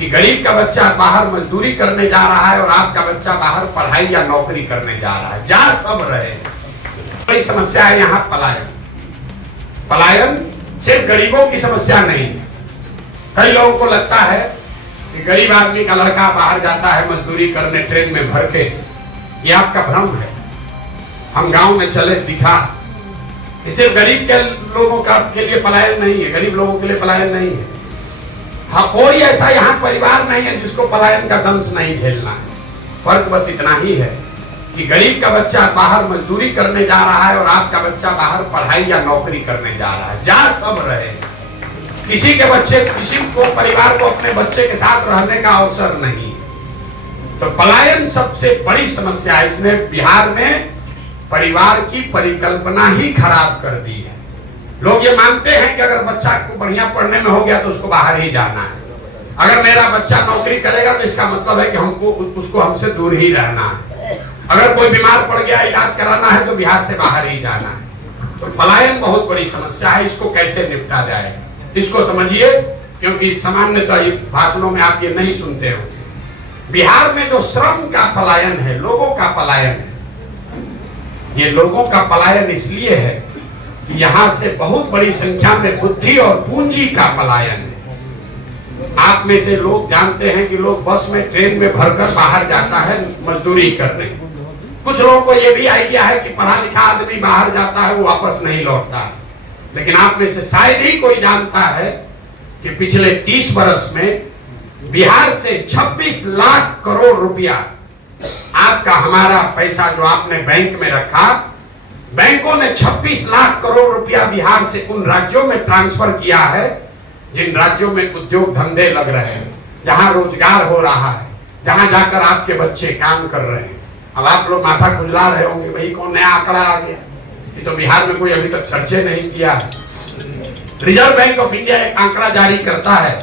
कि गरीब का बच्चा बाहर मजदूरी करने जा रहा है और आपका बच्चा बाहर पढ़ाई या नौकरी करने जा रहा है, जा सब रहे। बड़ी समस्या है यहाँ पलायन। पलायन सिर्फ गरीबों की समस्या नहीं है। कई लोगों को लगता है कि गरीब आदमी का लड़का बाहर जाता है मजदूरी करने ट्रेन में भर के, ये आपका भ्रम है। हम गांव में चले दिखा, सिर्फ गरीब के लोगों का के लिए पलायन नहीं है, गरीब लोगों के लिए पलायन नहीं है। हाँ, कोई ऐसा यहाँ परिवार नहीं है जिसको पलायन का दंश नहीं झेलना है। फर्क बस इतना ही है कि गरीब का बच्चा बाहर मजदूरी करने जा रहा है और आपका बच्चा बाहर पढ़ाई या नौकरी करने जा रहा है, जा सब रहे। किसी के बच्चे, किसी को परिवार को अपने बच्चे के साथ रहने का अवसर नहीं। तो पलायन सबसे बड़ी समस्या है। इसने बिहार में परिवार की परिकल्पना ही खराब कर दी है। लोग ये मानते हैं कि अगर बच्चा को बढ़िया पढ़ने में हो गया तो उसको बाहर ही जाना है। अगर मेरा बच्चा नौकरी करेगा तो इसका मतलब है कि हमको उसको हमसे दूर ही रहना है। अगर कोई बीमार पड़ गया, इलाज कराना है तो बिहार से बाहर ही जाना है। तो पलायन बहुत बड़ी समस्या है। इसको कैसे निपटा जाए, इसको समझिए, क्योंकि सामान्यतः भाषणों में आप ये नहीं सुनते होंगे। बिहार में जो श्रम का पलायन है, लोगों का पलायन है, ये लोगों का पलायन इसलिए है कि यहाँ से बहुत बड़ी संख्या में बुद्धि और पूंजी का पलायन है। आप में से लोग जानते हैं कि लोग बस में, ट्रेन में भरकर बाहर जाता है मजदूरी करने। कुछ लोगों को यह भी आइडिया है कि पढ़ा लिखा आदमी बाहर जाता है वो वापस नहीं लौटता है। लेकिन आप में से शायद ही कोई जानता है कि पिछले 30 वर्ष में बिहार से 26 लाख करोड़ रुपया आपका, हमारा पैसा जो आपने बैंक में रखा, बैंकों ने 26 लाख करोड़ रुपया बिहार से उन राज्यों में ट्रांसफर किया है जिन राज्यों में उद्योग धंधे लग रहे हैं, जहां रोजगार हो रहा है, जहां जाकर आपके बच्चे काम कर रहे हैं। अब आप लोग माथा खुजला रहे होंगे, भाई कौन नया आंकड़ा आ गया, ये तो बिहार में कोई अभी तक चर्चा नहीं किया है। रिजर्व बैंक ऑफ इंडिया एक आंकड़ा जारी करता है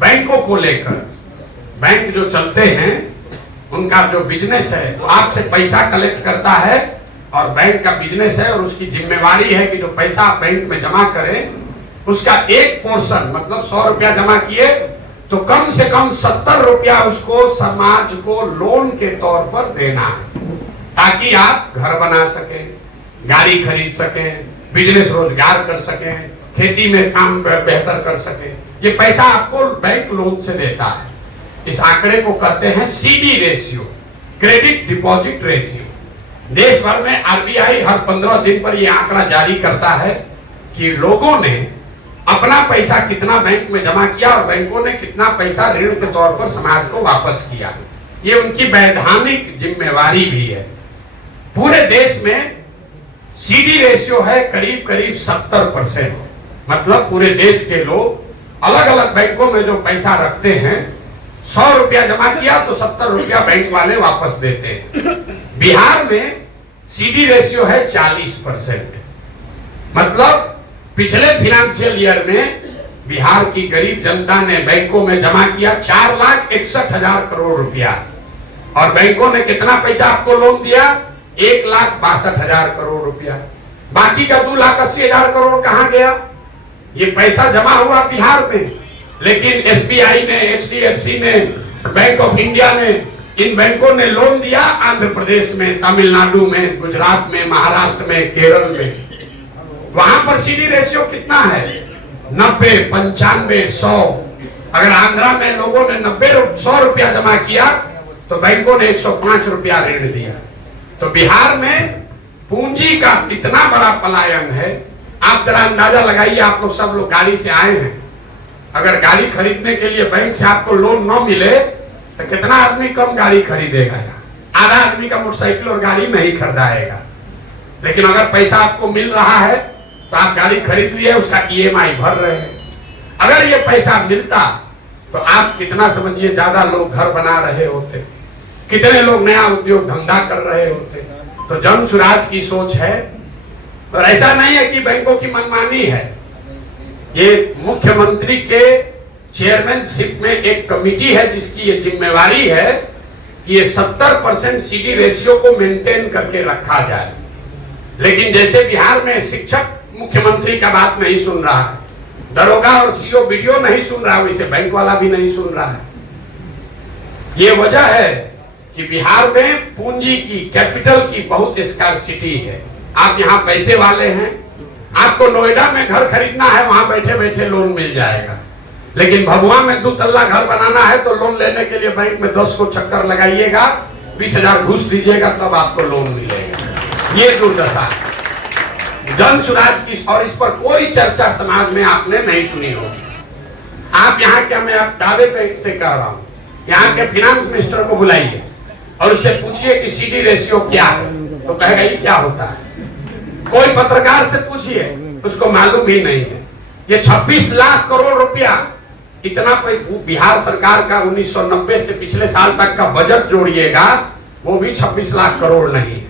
बैंकों को लेकर। बैंक जो चलते हैं उनका जो बिजनेस है वो आपसे पैसा कलेक्ट करता है और बैंक का बिजनेस है, और उसकी जिम्मेवारी है कि जो पैसा आप बैंक में जमा करें उसका एक पोर्शन, मतलब 100 रुपया जमा किए तो कम से कम 70 रुपया उसको समाज को लोन के तौर पर देना है, ताकि आप घर बना सकें, गाड़ी खरीद सकें, बिजनेस रोजगार कर सकें, खेती में काम बेहतर कर सकें। ये पैसा आपको बैंक लोन से देता है। इस आंकड़े को कहते हैं CD ratio, credit deposit ratio. देश भर में आरबीआई हर 15 दिन पर यह आंकड़ा जारी करता है कि लोगों ने अपना पैसा कितना बैंक में जमा किया और बैंकों ने कितना पैसा ऋण के तौर पर समाज को वापस किया। ये उनकी वैधानिक जिम्मेवारी भी है। पूरे देश में सीडी रेशियो है करीब करीब 70%। मतलब पूरे देश के लोग अलग अलग बैंकों में जो पैसा रखते हैं, 100 रुपया जमा किया तो 70 रुपया बैंक वाले वापस देते हैं। बिहार में सीडी रेशियो है 40%। मतलब पिछले फाइनेंशियल ईयर में बिहार की गरीब जनता ने बैंकों में जमा किया 4,61,000 करोड़ रुपया, और बैंकों ने कितना पैसा आपको लोन दिया? 1,62,000 करोड़ रुपया। बाकी का 2,80,000 करोड़ कहां गया? ये पैसा जमा हुआ बिहार में, लेकिन एसबीआई ने, एचडीएफसी ने, बैंक ऑफ इंडिया ने, इन बैंकों ने लोन दिया आंध्र प्रदेश में, तमिलनाडु में, गुजरात में, महाराष्ट्र में, केरल में। वहां पर सीडी रेशियो कितना है? 90, 95, 100। अगर आंध्रा में लोगों ने 100 रुपया जमा किया तो बैंकों ने 105 रुपया ऋण दिया। तो बिहार में पूंजी का इतना बड़ा पलायन है। आप जरा अंदाजा लगाइए, आप लोग सब लोग गाड़ी से आए हैं, अगर गाड़ी खरीदने के लिए बैंक से आपको लोन न मिले तो कितना आदमी कम गाड़ी खरीदेगा? आधा आदमी का मोटरसाइकिल और गाड़ी नहीं खरीदाएगा। लेकिन अगर पैसा आपको मिल रहा है तो आप गाड़ी खरीद लिए, उसका ईएमआई भर रहे हैं। अगर ये पैसा मिलता तो आप कितना, समझिए, ज्यादा लोग घर बना रहे होते, कितने लोग नया उद्योग धंधा कर रहे होते। तो जन सुराज की सोच है, और ऐसा नहीं है कि बैंकों की मनमानी है। ये मुख्यमंत्री के चेयरमैनशिप में एक कमेटी है जिसकी ये जिम्मेवारी है कि ये 70% सीडी रेशियो को मेंटेन करके रखा जाए। लेकिन जैसे बिहार में शिक्षक मुख्यमंत्री का बात नहीं सुन रहा है, दरोगा और सीओ वीडियो नहीं सुन रहा, वैसे बैंक वाला भी नहीं सुन रहा है। ये वजह है कि बिहार में पूंजी की, कैपिटल की बहुत स्कार्सिटी है। आप यहाँ पैसे वाले हैं, आपको नोएडा में घर खरीदना है, वहां बैठे बैठे लोन मिल जाएगा। लेकिन भभुआ में 2 तल्ला घर बनाना है तो लोन लेने के लिए बैंक में 10 को चक्कर लगाइएगा, 20,000 घूस दीजिएगा, तब आपको लोन मिलेगा। ये दुर्दशा जन सुराज की, और इस पर कोई चर्चा समाज में आपने नहीं सुनी होगी। आप यहाँ क्या, मैं आप दावे पे से कह रहा हूँ, यहाँ के फिनांस मिनिस्टर को बुलाइए और उससे पूछिए कि सीडी रेशियो क्या है, तो कहेगा ये क्या होता है। कोई पत्रकार से पूछिए, उसको मालूम ही नहीं है। ये 26 लाख करोड़ रुपया, इतना बिहार सरकार का 1990 से पिछले साल तक का बजट जोड़िएगा, वो भी 26 लाख करोड़ नहीं है।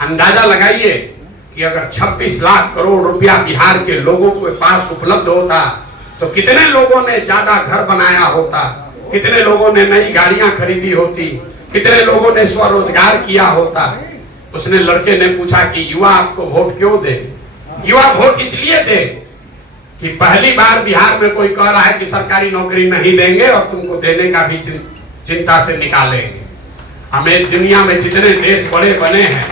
अंदाजा लगाइए कि अगर 26 लाख करोड़ रुपया बिहार के लोगों के पास उपलब्ध होता तो कितने लोगों ने ज्यादा घर बनाया होता, कितने लोगों ने नई गाड़ियां खरीदी होती, कितने लोगों ने स्वरोजगार किया होता। उसने लड़के ने पूछा कि युवा आपको वोट क्यों दे। युवा वोट इसलिए दे कि पहली बार बिहार में कोई कह रहा है कि सरकारी नौकरी नहीं देंगे और तुमको देने का भी चिंता से निकालेंगे। हमें दुनिया में जितने देश बड़े बने हैं,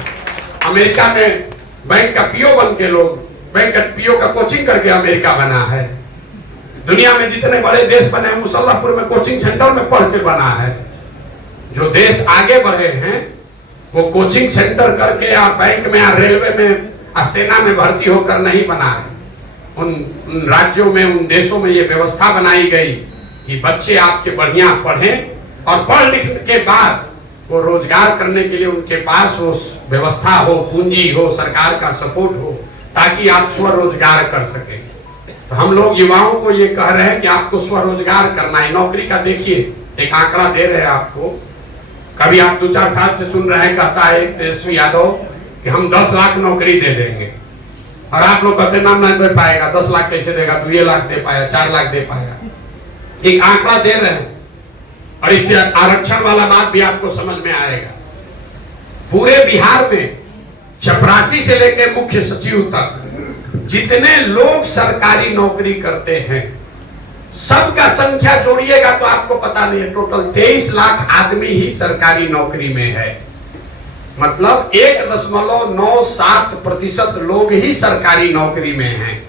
अमेरिका में बैंक का पीओ बन के लोग, बैंक का पीओ का कोचिंग करके अमेरिका बना है। दुनिया में जितने बड़े देश बने हैं, मुसल्लापुर में कोचिंग सेंटर में पढ़ के बना है। जो देश आगे बढ़े हैं वो कोचिंग सेंटर करके या बैंक में या रेलवे में या सेना में भर्ती होकर नहीं बना है। उन राज्यों में, उन देशों में ये व्यवस्था बनाई गई कि बच्चे आपके बढ़िया पढ़ें और पढ़ लिख के बाद वो रोजगार करने के लिए उनके पास वो व्यवस्था हो, पूंजी हो, सरकार का सपोर्ट हो, ताकि आप स्वरोजगार कर सकें। तो हम लोग युवाओं को ये कह रहे हैं कि आपको स्वरोजगार करना है। नौकरी का देखिए, एक आंकड़ा दे रहे हैं आपको, कभी आप 2-4 साल से सुन रहे हैं, कहता है तेजस्वी यादव कि हम 10 लाख नौकरी दे देंगे, और आप लोग कहते नाम नहीं दे पाएगा। 10 लाख कैसे देगा, 2 लाख दे पाया, 4 लाख दे पाया। एक आंकड़ा दे रहे हैं, और इससे आरक्षण वाला बात भी आपको समझ में आएगा। पूरे बिहार में चपरासी से लेकर मुख्य सचिव तक जितने लोग सरकारी नौकरी करते हैं, सबका संख्या जोड़िएगा तो आपको पता नहीं है, टोटल 23 लाख आदमी ही सरकारी नौकरी में है। मतलब 1.97% लोग ही सरकारी नौकरी में हैं।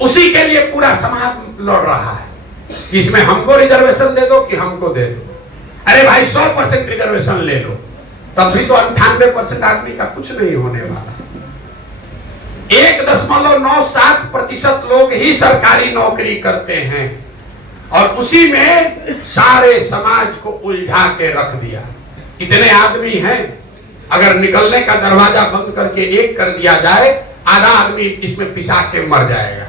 उसी के लिए पूरा समाज लड़ रहा है कि इसमें हमको रिजर्वेशन दे दो कि हमको दे दो। अरे भाई 100% रिजर्वेशन ले लो, तब भी तो 98% आदमी का कुछ नहीं होने वाला। 1.97% लोग ही सरकारी नौकरी करते हैं, और उसी में सारे समाज को उलझा के रख दिया। इतने आदमी हैं, अगर निकलने का दरवाजा बंद करके एक कर दिया जाए, आधा आदमी इसमें पिसा के मर जाएगा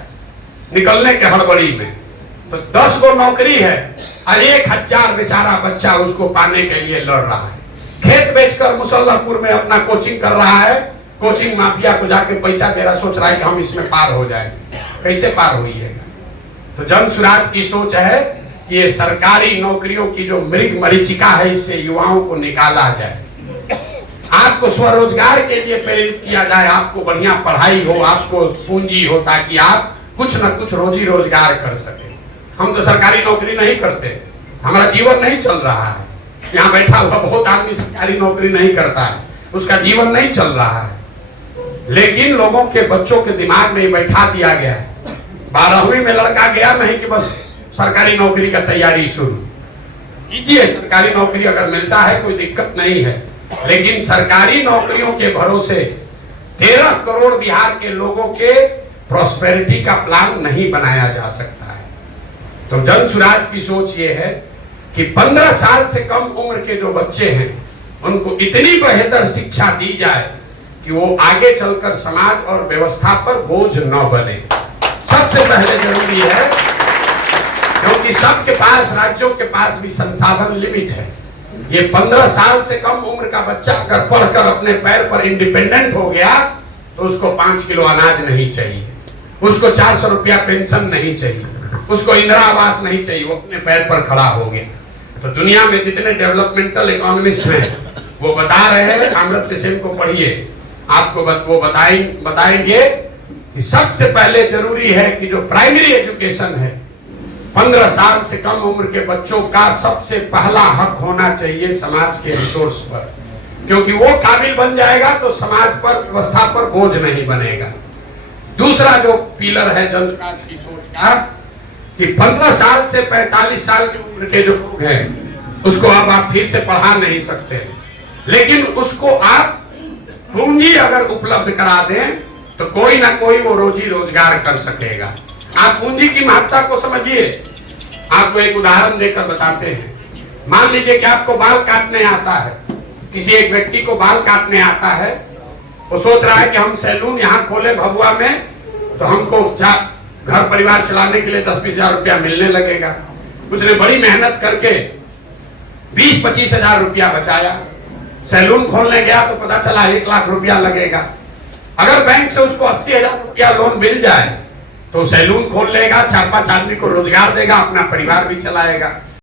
निकलने के हड़बड़ी में। तो 10 गो नौकरी है और 1000 बेचारा बच्चा उसको पाने के लिए लड़ रहा है। खेत बेचकर मुसल्लापुर में अपना कोचिंग कर रहा है, कोचिंग माफिया को जाके पैसा दे रहा, सोच रहा है कि हम इसमें पार हो जाएंगे। कैसे पार होइएगा? तो जन सुराज की सोच है कि ये सरकारी नौकरियों की जो मृग मरीचिका है, इससे युवाओं को निकाला जाए, आपको स्वरोजगार के लिए प्रेरित किया जाए, आपको बढ़िया पढ़ाई हो, आपको पूंजी हो, ताकि आप कुछ न कुछ रोजी रोजगार कर सके। हम तो सरकारी नौकरी नहीं करते, हमारा जीवन नहीं चल रहा है। यहाँ बैठा हुआ बहुत आदमी सरकारी नौकरी नहीं करता है, उसका जीवन नहीं चल रहा है। लेकिन लोगों के बच्चों के दिमाग में बैठा दिया गया है। 12वीं में लड़का गया नहीं कि बस सरकारी नौकरी का तैयारी शुरू कीजिए। सरकारी नौकरी अगर मिलता है कोई दिक्कत नहीं है, लेकिन सरकारी नौकरियों के भरोसे 13 करोड़ बिहार के लोगों के प्रॉस्पेरिटी का प्लान नहीं बनाया जा सकता है। तो जन सुराज की सोच ये है कि 15 साल से कम उम्र के जो बच्चे हैं, उनको इतनी बेहतर शिक्षा दी जाए कि वो आगे चलकर समाज और व्यवस्था पर बोझ न बने। सबसे पहले जरूरी है, क्योंकि सबके पास, राज्यों के पास भी संसाधन लिमिट है। ये 15 साल से कम उम्र का बच्चा अगर पढ़कर अपने पैर पर इंडिपेंडेंट हो गया तो उसको 5 किलो अनाज नहीं चाहिए, उसको 400 रुपया पेंशन नहीं चाहिए, उसको इंदिरा आवास नहीं चाहिए, वो अपने पैर पर खड़ा हो गया। तो दुनिया में जितने डेवलपमेंटल इकोनॉमिस्ट हैं वो बता रहे हैं, अमर्त्य सेन को पढ़िए, आपको वो बताएंगे कि सबसे पहले जरूरी है कि जो प्राइमरी एजुकेशन है 15 साल से कम उम्र के बच्चों का सबसे पहला हक होना चाहिए समाज के रिसोर्स पर, क्योंकि वो काबिल बन जाएगा तो समाज पर, व्यवस्था पर बोझ नहीं बनेगा। दूसरा जो पिलर है जनसुराज की सोच का कि 15 साल से 45 साल की उम्र के जो लोग हैं उसको अब आप फिर से पढ़ा नहीं सकते, लेकिन उसको आप पूंजी अगर उपलब्ध करा दें तो कोई ना कोई वो रोजी रोजगार कर सकेगा। आप पूंजी की महत्ता को समझिए। आपको एक उदाहरण देकर बताते हैं। मान लीजिए कि आपको बाल काटने आता है, किसी एक व्यक्ति को बाल काटने आता है, वो सोच रहा है कि हम सैलून यहाँ खोले भभुआ में तो हमको घर परिवार चलाने के लिए 10-20 हजार रुपया मिलने लगेगा। उसने बड़ी मेहनत करके 20-25 हजार रुपया बचाया, सैलून खोलने गया तो पता चला 1 लाख रुपया लगेगा। अगर बैंक से उसको 80 हजार रुपया लोन मिल जाए तो सैलून खोल लेगा, 4-5 आदमी को रोजगार देगा, अपना परिवार भी चलाएगा।